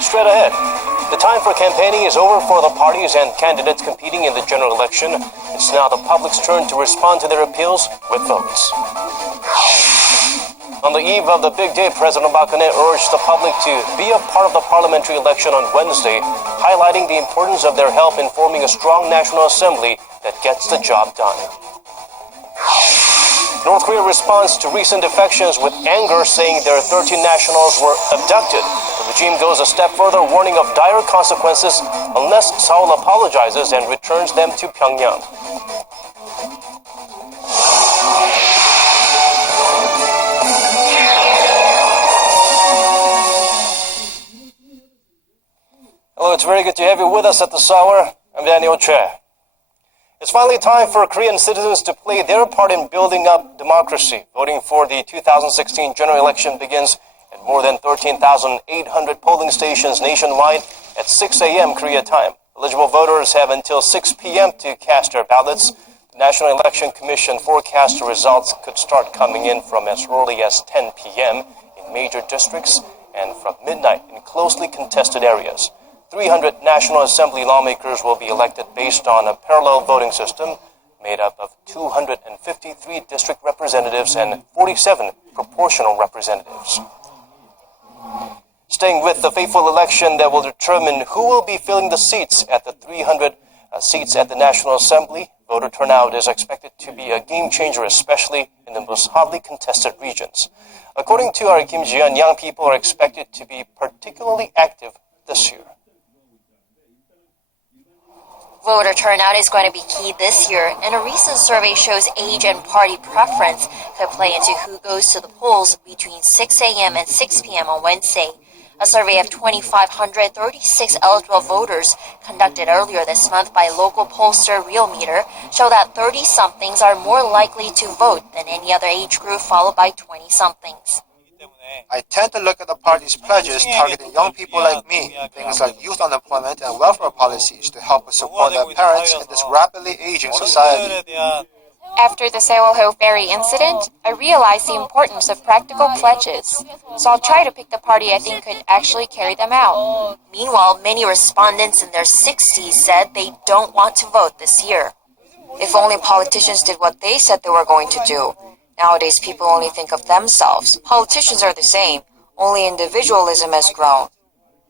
Straight ahead, the time for campaigning is over for the parties and candidates competing in the general election. It's now the public's turn to respond to their appeals with votes. On the eve of the big day, President Park Geun-hye urged the public to be a part of the parliamentary election on Wednesday, highlighting the importance of their help in forming a strong National Assembly that gets the job done. North Korea responds to recent defections with anger, saying their 13 nationals were abducted. The regime goes a step further, warning of dire consequences unless Seoul apologizes and returns them to Pyongyang. Hello, it's very good to have you with us at this hour. I'm Daniel Che. It's finally time for Korean citizens to play their part in building up democracy. Voting for the 2016 general election begins at more than 13,800 polling stations nationwide at 6 a.m. Korea time. Eligible voters have until 6 p.m. to cast their ballots. The National Election Commission forecasts the results could start coming in from as early as 10 p.m. in major districts and from midnight in closely contested areas. 300 National Assembly lawmakers will be elected based on a parallel voting system made up of 253 district representatives and 47 proportional representatives. Staying with the fateful election that will determine who will be filling the seats at the 300 seats at the National Assembly, voter turnout is expected to be a game changer, especially in the most hotly contested regions. According to our Kim Ji-yeon, young people are expected to be particularly active this year. Voter turnout is going to be key this year, and a recent survey shows age and party preference could play into who goes to the polls between 6 a.m. and 6 p.m. on Wednesday. A survey of 2,536 eligible voters conducted earlier this month by local pollster Realmeter showed that 30-somethings are more likely to vote than any other age group, followed by 20-somethings. I tend to look at the party's pledges targeting young people like me, things like youth unemployment and welfare policies to help support their parents in this rapidly aging society. After the Sewol-ho ferry incident, I realized the importance of practical pledges. So I'll try to pick the party I think could actually carry them out. Meanwhile, many respondents in their 60s said they don't want to vote this year. If only politicians did what they said they were going to do. Nowadays, people only think of themselves. Politicians are the same. Only individualism has grown.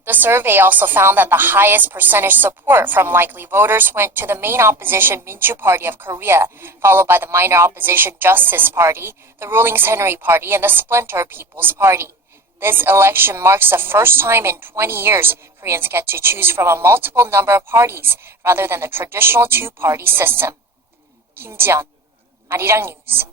The survey also found that the highest percentage support from likely voters went to the main opposition Minju Party of Korea, followed by the minor opposition Justice Party, the ruling Saenuri Party, and the splinter People's Party. This election marks the first time in 20 years Koreans get to choose from a multiple number of parties rather than the traditional two-party system. Kim Ji-yeon, Arirang News.